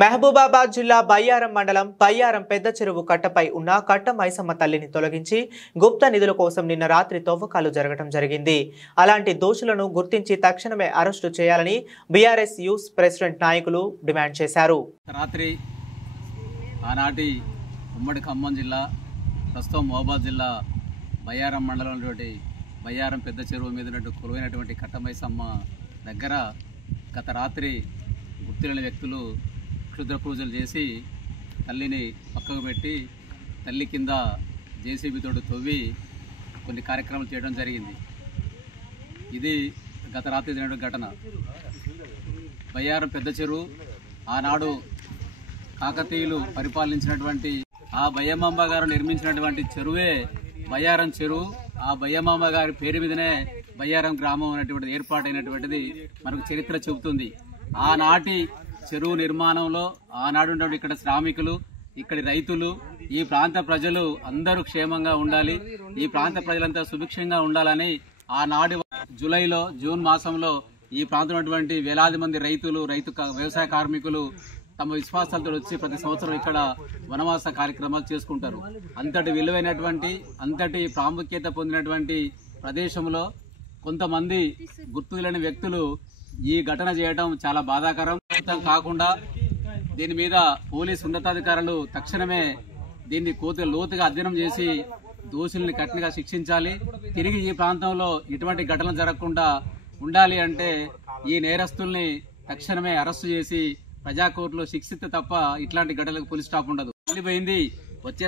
మహబూబాబాద్ జిల్లా బయ్యారం మండలం బయ్యారం పెద్ద చెరువు కట్టపై ఉన్న కట్ట మైసమ్మ తల్లిని తొలగించి గుప్త నిధుల కోసం నిన్న రాత్రి తవ్వకాలు జరగడం జరిగింది. అలాంటి దోషులను గుర్తించి తక్షణమే అరెస్టు చేయాలని బీఆర్ఎస్ యూత్ ప్రెసిడెంట్ నాయకులు డిమాండ్ చేశారు. రాత్రి ఆనాటి ఉమ్మడి ఖమ్మం జిల్లా ప్రస్తుతం మహబూబాబాద్ జిల్లా బయ్యారం మండలంలోని బయ్యారం పెద్ద చెరువు మీద కొలువైనటువంటి కట్ట మైసమ్మ దగ్గర గత రాత్రి గుర్తులేని వ్యక్తులు క్షుద్ర పూజలు చేసి తల్లిని పక్కకు పెట్టి తల్లి కింద జేసీబీ తోటి తవ్వి కొన్ని కార్యక్రమాలు చేయడం జరిగింది. ఇది గత రాత్రి జరిగిన ఘటన. బయ్యారం పెద్ద చెరువు ఆనాడు కాకతీయులు పరిపాలించినటువంటి ఆ బయ్యమ్మ గారు నిర్మించినటువంటి చెరువే బయ్యారం చెరువు. ఆ బయ్యమ్మ గారి పేరు మీదనే బయ్యారం గ్రామం అనేటువంటిది ఏర్పాటైనటువంటిది మనకు చరిత్ర చెబుతుంది. ఆనాటి చెరువు నిర్మాణంలో ఆనాడు ఇక్కడ శ్రామికులు, ఇక్కడి రైతులు, ఈ ప్రాంత ప్రజలు అందరూ క్షేమంగా ఉండాలి, ఈ ప్రాంత ప్రజలంతా సుభిక్షంగా ఉండాలని ఆనాటి జూన్ మాసంలో ఈ ప్రాంతంలో వేలాది మంది రైతులు, వ్యవసాయ కార్మికులు తమ విశ్వాసాలతో వచ్చి ప్రతి సంవత్సరం ఇక్కడ వనవాస కార్యక్రమాలు చేసుకుంటారు. అంతటి విలువైనటువంటి, అంతటి ప్రాముఖ్యత పొందినటువంటి ప్రదేశంలో కొంతమంది గుర్తులేని వ్యక్తులు ఈ ఘటన చేయడం చాలా బాధాకరం. కాకుండా దీని మీద పోలీసు ఉన్నతాధికారులు తక్షణమే దీన్ని లోతుగా అధ్యయనం చేసి దోషుల్ని కఠినంగా శిక్షించాలి. తిరిగి ఈ ప్రాంతంలో ఇటువంటి ఘటనలు జరగకుండా ఉండాలి అంటే ఈ నేరస్తుల్ని తక్షణమే అరెస్టు చేసి ప్రజా కోర్టులో శిక్షిస్తే తప్ప ఇట్లాంటి ఘటనలకు పోలీస్ స్టాప్ ఉండదు. వచ్చే